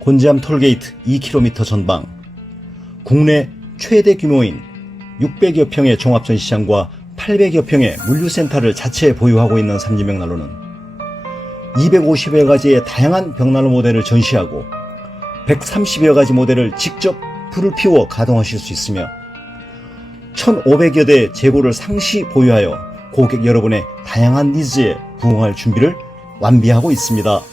곤지암 톨게이트 2km 전방, 국내 최대 규모인 600여 평의 종합전시장과 800여 평의 물류센터를 자체에 보유하고 있는 삼진벽난로는 250여 가지의 다양한 벽난로 모델을 전시하고 130여 가지 모델을 직접 불을 피워 가동하실 수 있으며 1,500여 대 재고를 상시 보유하여 고객 여러분의 다양한 니즈에 부응할 준비를 완비하고 있습니다.